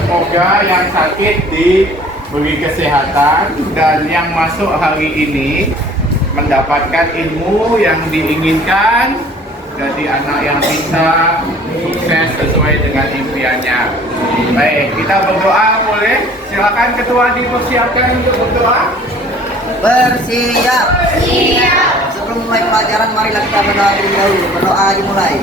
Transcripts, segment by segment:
Semoga yang sakit diberi kesehatan dan yang masuk hari ini mendapatkan ilmu yang diinginkan, jadi anak yang bisa sukses sesuai dengan impiannya. Baik, kita berdoa boleh? Silakan ketua dipersiapkan untuk berdoa. Bersiap. Siap. Sebelum mulai pelajaran, marilah kita berdoa terlebih dahulu. Berdoa dimulai.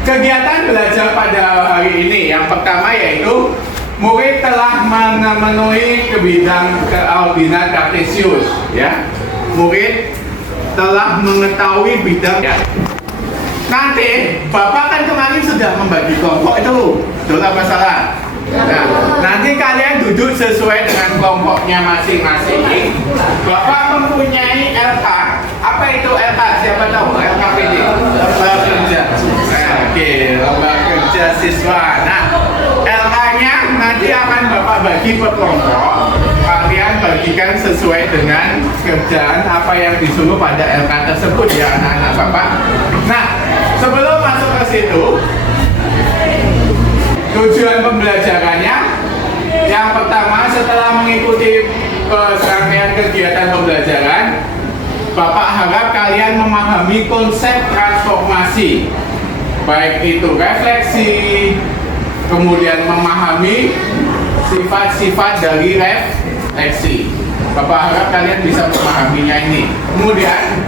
Kegiatan belajar pada hari ini yang pertama yaitu murid telah memenuhi ke bidang keordinat kartesius, ya. Murid telah mengetahui bidang, ya. Nanti Bapak kan kemarin sudah membagi kelompok itu, betul apa salah? Nah, nanti kalian duduk sesuai dengan kelompoknya masing-masing. Bapak mempunyai LK. Apa itu LK? Siapa tahu? LKPD. Lomba kerja. Oke, lomba kerja siswa. Nah, LK-nya nanti akan Bapak bagi per kelompok. Kalian bagikan sesuai dengan kerjaan apa yang disuruh pada LK tersebut, ya anak-anak Bapak. Nah, sebelum masuk ke situ, tujuan pembelajarannya yang pertama, setelah mengikuti serangkaian kegiatan pembelajaran, Bapak harap kalian memahami konsep transformasi, baik itu refleksi, kemudian memahami sifat-sifat dari refleksi. Bapak harap kalian bisa memahaminya ini. Kemudian,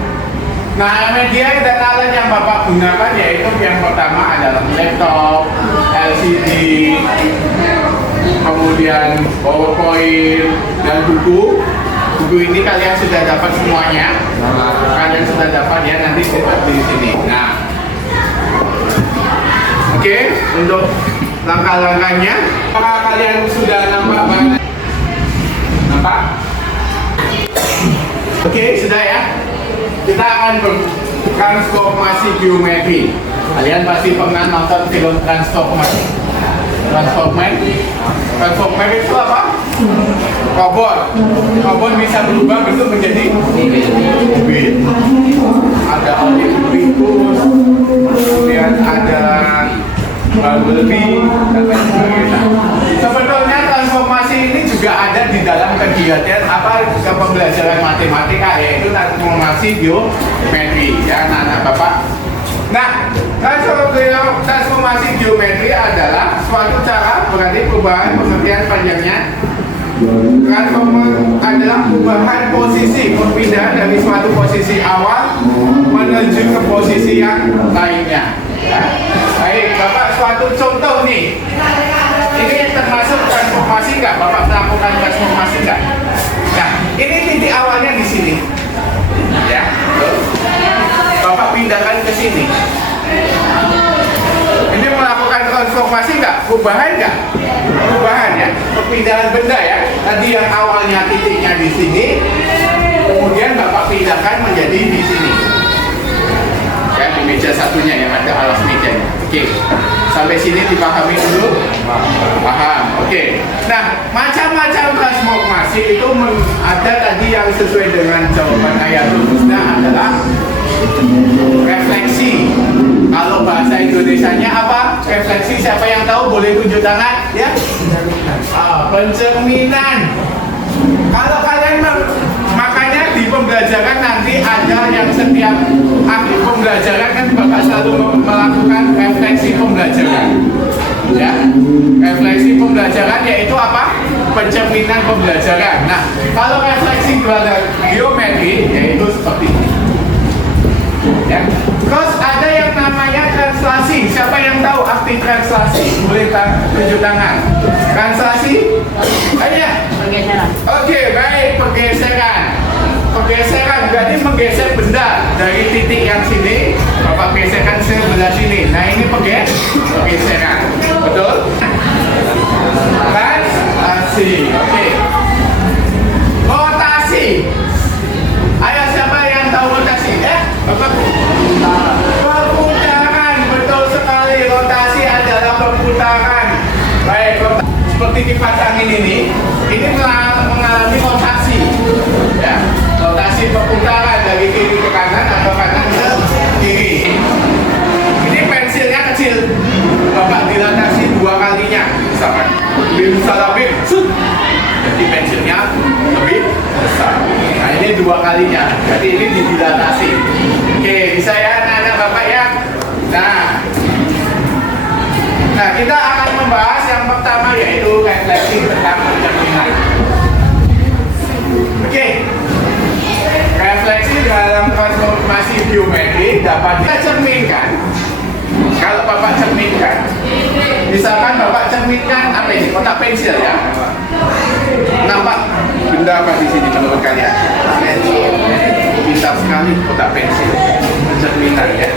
nah, media dan alat yang Bapak gunakan yaitu yang pertama adalah laptop, LCD, kemudian PowerPoint, dan buku. Buku ini kalian sudah dapat semuanya. Kalian sudah dapat ya, nanti seperti di sini. Nah, oke, untuk langkah-langkahnya, apakah kalian sudah nampak? Nampak? Oke, sudah ya. Kita akan bertransformasi geometri. Kalian pasti pernah nonton film transformasi. Transformasi itu apa? Robot. Robot bisa berubah bentuk menjadi mobil. Ada Olympus, kemudian ada Bumblebee, dan lain sebagainya. Sebetulnya transformasi ini juga ada di dalam kegiatan pembelajaran matematika, yaitu transformasi geometri, ya anak-anak Bapak. Nah, transformasi geometri adalah suatu cara, berarti perubahan pengertian panjangnya. Transformasi adalah perubahan posisi, perpindahan dari suatu posisi awal menuju ke posisi yang lainnya. Ya. Baik, Bapak, suatu contoh nih. Ini termasuk transformasi nggak? Bapak melakukan transformasi nggak? Nah, ini titik awalnya di sini. Ya, Bapak pindahkan ke sini. Ini melakukan transformasi nggak? Perubahan nggak? Perubahan ya, perpindahan benda ya. Tadi yang awalnya titiknya di sini, kemudian Bapak pindahkan menjadi di sini. Ya, di meja satunya yang ada alas mejanya. Oke, sampai sini dipahami dulu? Paham. Oke. Nah, macam-macam transformasi itu ada tadi yang sesuai dengan jawaban ayat rumusnya adalah refleksi. Kalau bahasa Indonesianya apa? Refleksi, siapa yang tahu boleh tunjuk tangan, ya? Pencerminan. Kalau kalian makanya di pembelajaran nanti ada yang setiap akhir pembelajaran kan Bapak selalu melakukan refleksi pembelajaran. Ya, refleksi pembelajaran yaitu apa? Pencerminan pembelajaran. Nah, kalau refleksi geometri yaitu seperti ini. Ya. Terus ada yang namanya translasi. Siapa yang tahu arti translasi? Boleh tunjuk tangan. Translasi? Ayo. Pergeseran. Oke, baik, pergeseran. Pergeseran berarti menggeser benda dari titik yang sini, Bapak geserkan ke sebelah sini. Nah, ini pergeseran. Betul? Translasi. Oke. Rotasi. Ayo, siapa yang tahu rotasi? Bapak. Perputaran, betul sekali. Rotasi adalah perputaran. Baik, seperti kipas angin ini mengalami rotasi. kalinya. Jadi ini didilatasi. Oke, bisa ya anak-anak Bapak ya. Nah, kita akan membahas yang pertama yaitu refleksi tentang pencerminan. Oke. Refleksi dalam transformasi biometri dapat dicerminkan. Kalau Bapak cerminkan, misalkan Bapak cerminkan apa ini? Kotak pensil ya. Nampak benda apa di sini menurut kalian? Pintar sekali kotak pensil. Pencerminan ya.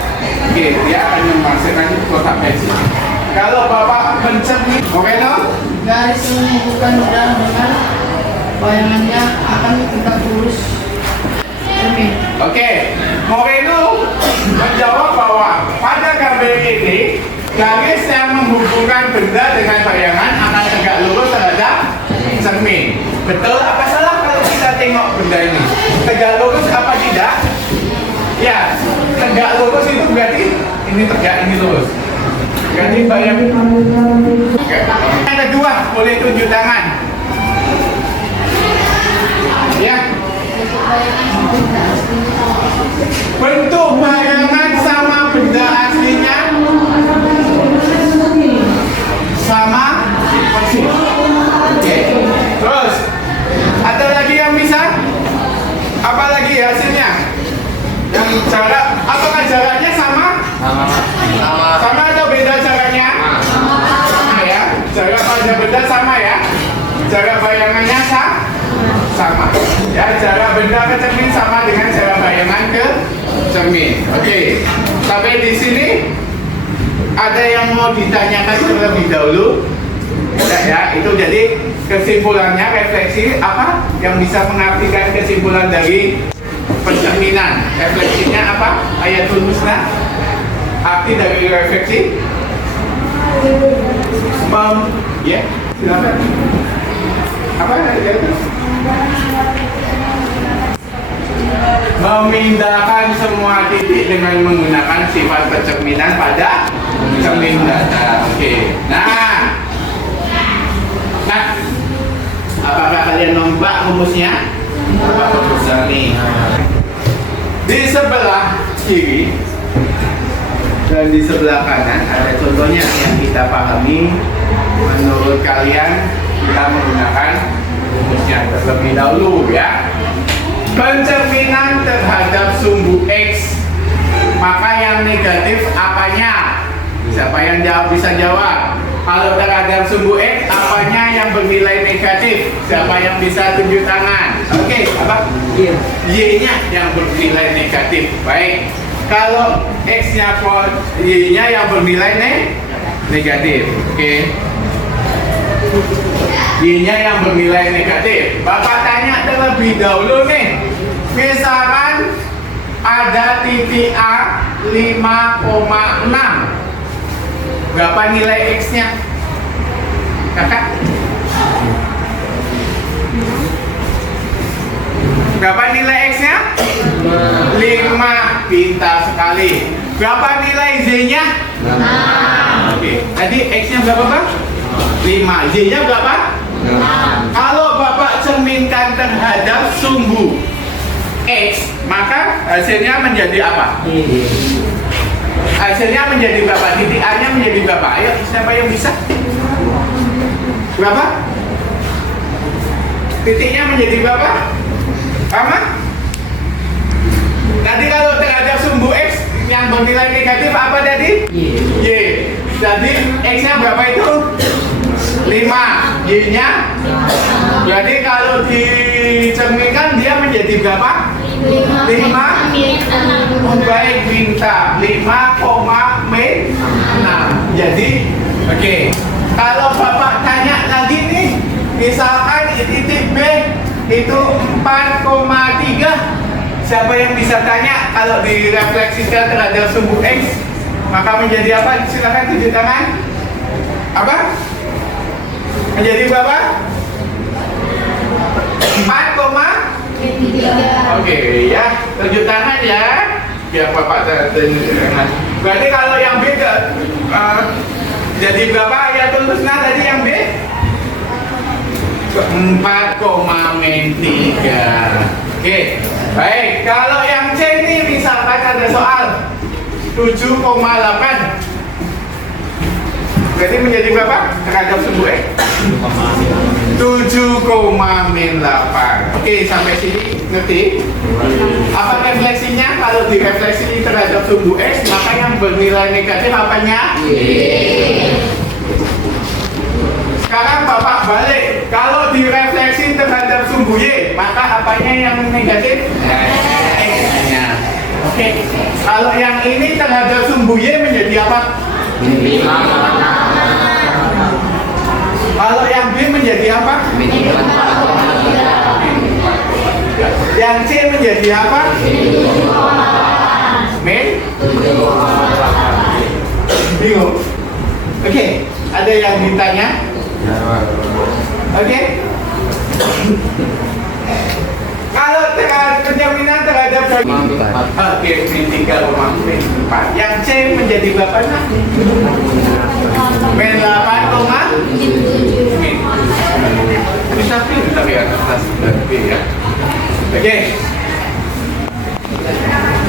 Oke, dia akan menghasilkan kotak pensil. Kalau Bapak mencermin, oke no? Garis menghubungkan udara dengan bayangannya akan tegak lurus. Oke, Moreno menjawab bahwa pada gambar ini garis yang menghubungkan benda dengan bayangan akan tegak lurus terhadap cermin. Betul apa salah kalau kita tengok benda ini? Tegak lurus apa tidak? Ya, tegak lurus itu berarti ini tegak, ini lurus. Jadi bayangan. Oke. Yang kedua, boleh tunjuk tangan. Ya. Bentuk bayangan sama benda aslinya sama persis. Oke. Terus ada lagi yang bisa? Apa lagi hasilnya? Yang jarak, apakah jaraknya sama? Sama atau beda jaraknya? Sama ya. Jarak pada benda sama ya. Jarak bayangannya sama. Ya, jarak benda ke cermin sama dengan jarak bayangan ke cermin. Oke. Sampai di sini ada yang mau ditanyakan terlebih dahulu? Tidak ya. Itu jadi kesimpulannya refleksi apa yang bisa mengartikan kesimpulan dari pencerminan. Refleksinya apa? Ayatul husna. Arti dari refleksi? Ya, silakan. Apa itu? Memindahkan semua titik dengan menggunakan sifat pencerminan pada cermin data. Oke. Nah, apakah kalian nampak rumusnya? Apa rumusnya nih? Di sebelah kiri dan di sebelah kanan ada contohnya yang kita pahami. Menurut kalian kita menggunakan rumusnya terlebih dahulu ya. Pencerminan terhadap sumbu X, maka yang negatif apanya? Siapa yang bisa jawab? Kalau terhadap sumbu X, apanya yang bernilai negatif? Siapa yang bisa tunjuk tangan? Oke, apa? Y-nya yang bernilai negatif. Baik. Kalau X-nya Y-nya yang bernilai negatif. Oke. Y-nya yang bernilai negatif. Bapak tanya terlebih dahulu nih. Misalkan ada titik A 5,6. Berapa nilai X-nya? Kakak? Berapa nilai X-nya? 5. Pintar sekali. Berapa nilai Z-nya? 6. Oke. Tadi X-nya berapa, Bang? 5. Y-nya berapa? 6. Kalau Bapak cerminkan terhadap sumbu X, maka hasilnya menjadi apa? Hasilnya menjadi berapa? Titik A-nya menjadi berapa? Ayo, siapa yang bisa? Berapa? Titiknya menjadi berapa? Sama? Nanti kalau terhadap sumbu X yang bernilai negatif apa tadi? Y. Jadi X-nya berapa itu? 5. Y-nya? Jadi kalau dicerminkan dia menjadi berapa? 5. Baik, bintang 5,6. Jadi oke. Kalau Bapak tanya lagi nih, misalkan titik B itu 4,3. Siapa yang bisa tanya kalau direfleksikan terhadap sumbu X maka menjadi apa? Silakan tunjuk tangan. Apa? Menjadi berapa? 4,3. Oke ya, tunjuk tangan ya. Biar Bapak tunjukkan. Berarti kalau yang B jadi berapa ya tulisnya tadi yang B? 4,3. Oke. Baik, kalau yang C ini misalkan ada soal 7,8. Berarti menjadi berapa? Terhadap sumbu X? 7,8. Oke, sampai sini ngerti? Apa refleksinya? Kalau direfleksi terhadap sumbu X, maka yang bernilai negatif apanya? Sekarang Bapak balik. Kalau direfleksi terhadap sumbu Y, maka apanya yang negatif? X-nya. Oke. Kalau yang ini terhadap sumbu Y menjadi apa? Kalau yang B menjadi apa? Yang C menjadi apa? Min? Bingung? Oke, ada yang ditanya? Oke. Kalau penjaminan terhadap oke, min 3,4. Yang C menjadi berapa? Min 8, min. Bisa pilih tapi atas B ya. Oke.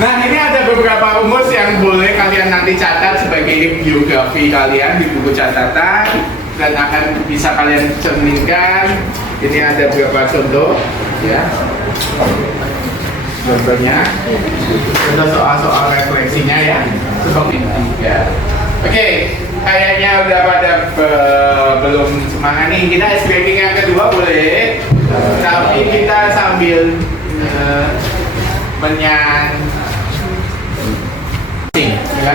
Nah, ini ada beberapa rumus yang boleh kalian nanti catat sebagai biografi kalian di buku catatan dan akan bisa kalian cerminkan. Ini ada beberapa contoh ya. Contohnya, contoh soal-soal refleksinya ya. Seperti ya. Oke, kayaknya udah pada belum semangat nih. Kita ice breaking yang kedua boleh, tapi kita sambil dengan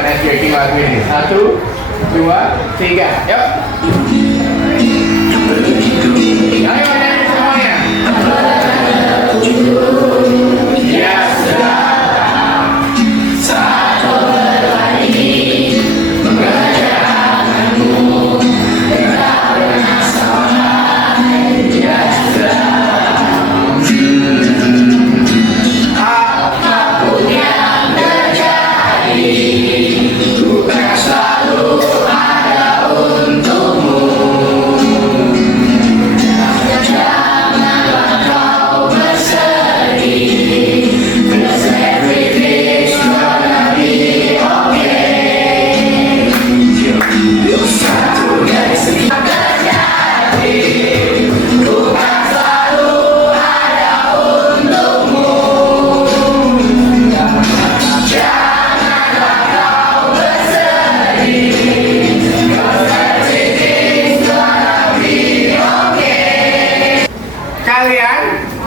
ice breaking lagu ini. 1, 2, 3, yuk. Ayo nyanyi semuanya. Ya sudah.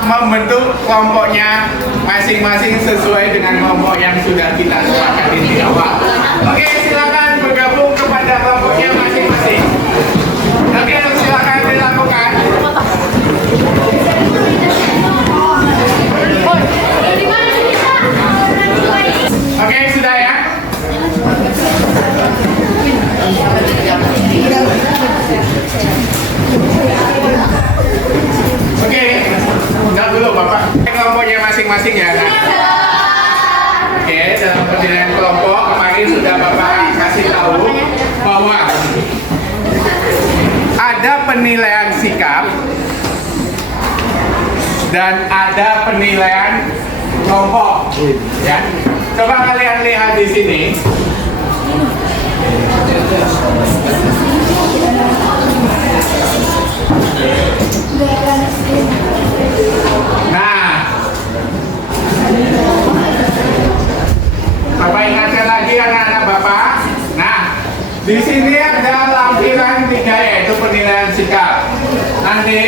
Membentuk kelompoknya masing-masing sesuai dengan kelompok yang sudah kita sepakati di awal. Oke, silakan bergabung kepada kelompoknya masing-masing. Oke, silakan dilakukan. Oke, sudah ya. Oke, enggak dulu Bapak. Kelompoknya masing-masing ya. Nah. Oke, dalam penilaian kelompok kemarin sudah Bapak kasih tahu bahwa ada penilaian sikap dan ada penilaian kelompok. Ya, coba kalian lihat di sini. Nah, Bapak ingatkan lagi anak-anak Bapak. Nah, di sini ada lampiran 3 yaitu penilaian sikap. Nanti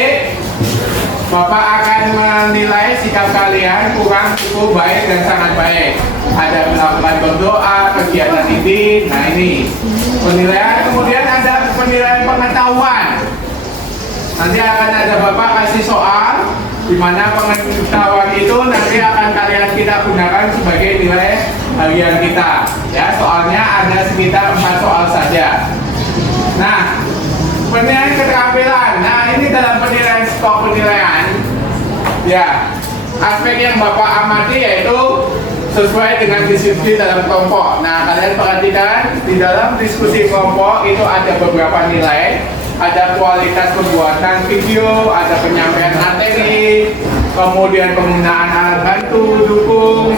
Bapak akan menilai sikap kalian kurang, cukup, baik, dan sangat baik. Ada melakukan berdoa, kegiatan ini. Nah ini penilaian. Kemudian ada penilaian pengetahuan. Nanti akan ada Bapak kasih soal, di mana pengetahuan itu nanti akan kita gunakan sebagai nilai harian kita. Ya, soalnya ada sekitar 4 soal saja. Nah, penilaian keterampilan. Nah, ini dalam penilaian skor penilaian. Ya, aspek yang Bapak amati yaitu sesuai dengan diskusi dalam kelompok. Nah, kalian perhatikan di dalam diskusi kelompok itu ada beberapa nilai. Ada kualitas pembuatan video, ada penyampaian materi, kemudian penggunaan alat bantu, waktu dukung,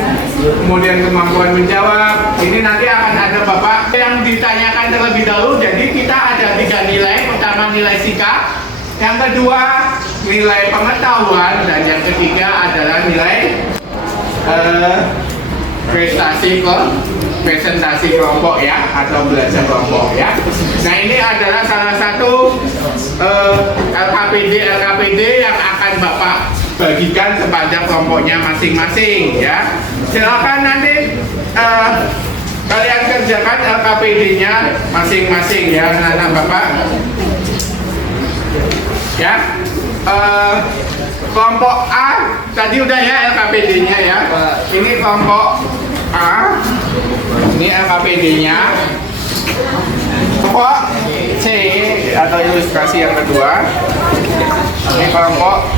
kemudian kemampuan menjawab. Ini nanti akan ada Bapak yang ditanyakan terlebih dahulu. Jadi kita ada 3 nilai. Pertama nilai sikap, yang kedua nilai pengetahuan, dan yang ketiga adalah nilai presentasi kelompok ya, atau belajar kelompok ya. Nah, ini adalah salah satu LKPD yang akan Bapak bagikan kepada kelompoknya masing-masing ya. Silakan nanti kalian kerjakan LKPD-nya masing-masing ya, anak-anak Bapak. Ya. Kelompok A tadi udah ya LKPD-nya ya. Ini kelompok A. Ini LKPD-nya. Kelompok C atau ilustrasi yang kedua. Ini kelompok.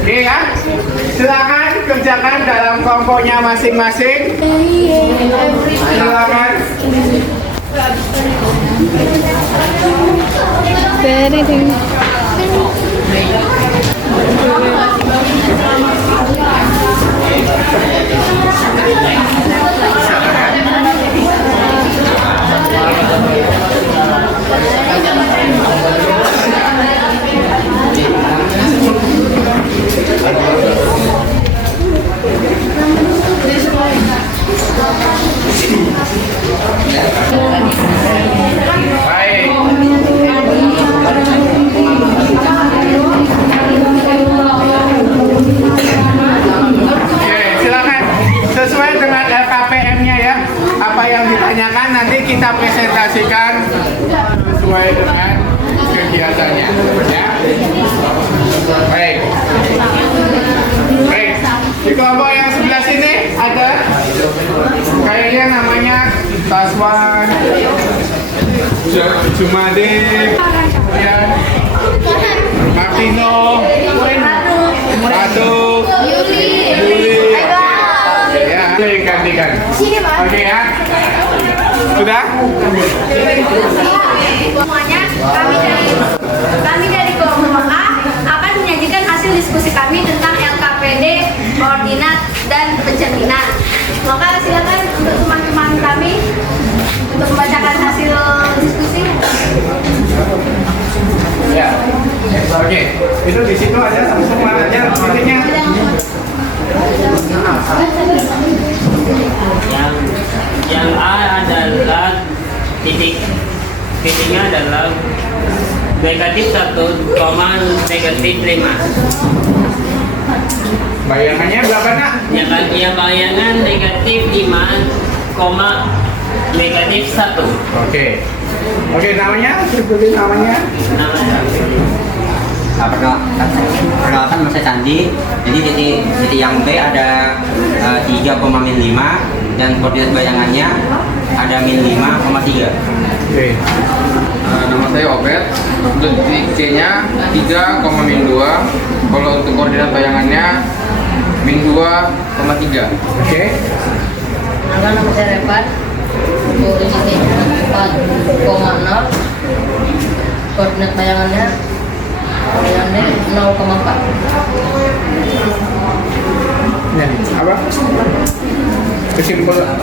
Oke ya. Silakan kerjakan dalam kelompoknya masing-masing. Silakan. Sesuai dengan LKPM-nya ya, apa yang ditanyakan nanti kita presentasikan sesuai dengan kegiatannya ya. Baik. Di kelompok yang sebelah sini ada kayaknya namanya Taswan, Jumade, ya, Martino, Ratu, Yuli. Ya, gantikan. Oke ya. Sudah? Semuanya, kami dari kelompok A akan menyajikan hasil diskusi kami tentang LKPD, koordinat, dan pencerminan. Maka silakan untuk teman-teman kami untuk membacakan hasil diskusi. Ya. Oke. Itu di situ ada semua aja titiknya. Yang A adalah titiknya adalah negatif 1, negatif 5. Bayangannya berapa nak? Yang bayangan negatif 5, negatif 1. Oke, namanya? Sebutin namanya. Peralatan masa candi. Jadi titik yang B ada 3,-5 dan koordinat bayangannya ada -5,3. Oke. Nama saya Obed. Untuk titik C-nya 3,-2. Kalau untuk koordinat bayangannya -2,3. Oke. Nama saya Revan. Untuk titik 4,0. Koordinat bayangannya 0,4. Ya, apa? Kesimpulan.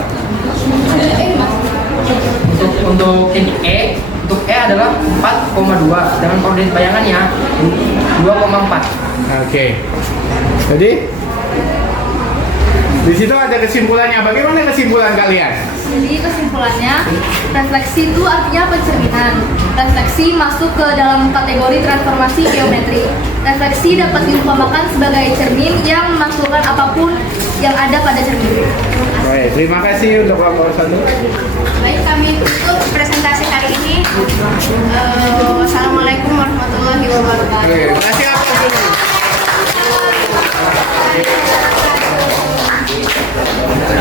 Untuk titik E, adalah 4,2 dengan koordinat bayangannya 2,4. Oke. Jadi di situ ada kesimpulannya. Bagaimana kesimpulan kalian? Jadi kesimpulannya, refleksi itu artinya pencerminan. Refleksi masuk ke dalam kategori transformasi geometri. Refleksi dapat diumpamakan sebagai cermin yang memasukkan apapun yang ada pada cermin. Baik, terima kasih untuk kelompok 1. Baik, kami tutup presentasi hari ini. Wassalamualaikum warahmatullahi wabarakatuh. Oke, terima kasih atas dulu.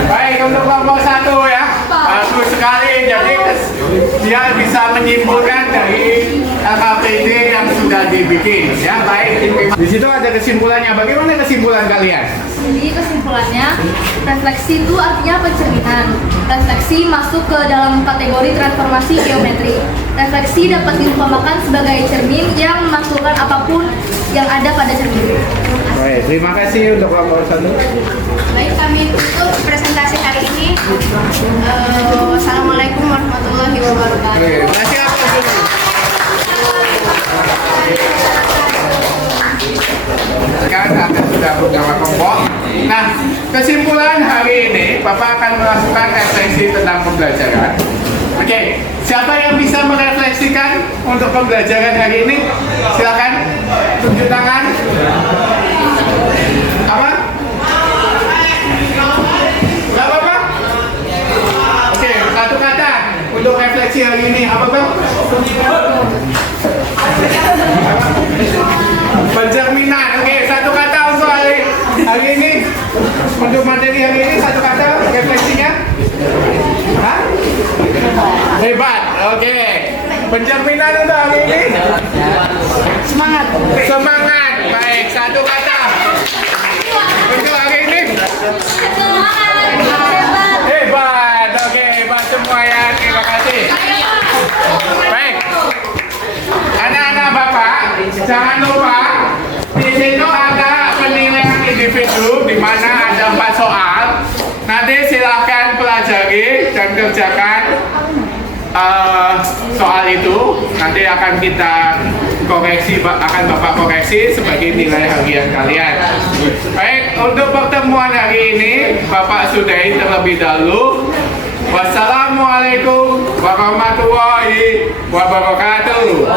Baik, untuk kelompok 1 ya, bagus sekali. Jadi dia bisa menyimpulkan dari LKPD yang sudah dibikin ya. Baik, di situ ada kesimpulannya. Bagaimana kesimpulan kalian? Jadi kesimpulannya, refleksi itu artinya pencerminan. Refleksi masuk ke dalam kategori transformasi geometri. Refleksi dapat diumpamakan sebagai cermin yang memasukkan apapun yang ada pada cermin. Baik, Terima kasih untuk nomor 1. Baik, kami tutup presentasi hari ini. Wassalamualaikum warahmatullahi wabarakatuh. Oke, masih apa dulu? Sekarang akan sudah beberapa kelompok. Nah, kesimpulan hari ini, Bapak akan melakukan refleksi tentang pembelajaran. Oke, siapa yang bisa merefleksikan untuk pembelajaran hari ini? Silakan tunjuk tangan. Apa? Gak apa-apa? Oke, satu kata untuk refleksi hari ini. Apa, Bang? Pencerminan. Oke, satu kata untuk hari ini. Untuk materi hari ini, satu kata refleksinya. Hah? Hebat. Oke. Pencerminan untuk hari ini. Semangat. Semangat. Baik, satu kata. Untuk hari ini. Hebat. Oke, hebat semua ya. Terima kasih. Baik. Anak-anak Bapak, jangan lupa di situ ada penilaian individu di mana ada 4 soal. Nanti silakan pelajari dan kerjakan soal itu. Nanti akan kita koreksi, akan Bapak koreksi sebagai nilai harian kalian. Baik, untuk pertemuan hari ini Bapak sudahi terlebih dahulu. Wassalamualaikum warahmatullahi wabarakatuh.